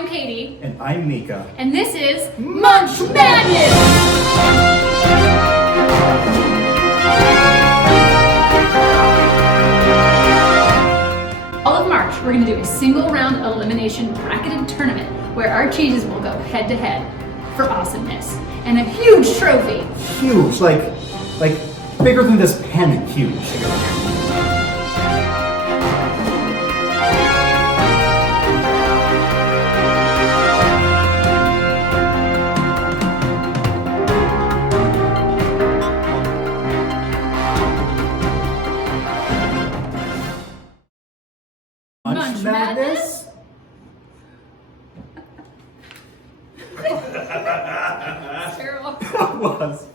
I'm Katie. And I'm Mika. And this is Munch Madness! All of March, we're going to do a single round elimination bracketed tournament where our cheeses will go head to head for awesomeness. And a huge trophy. Huge, like bigger than this pen, huge. Munch Madness? Terrible. That was.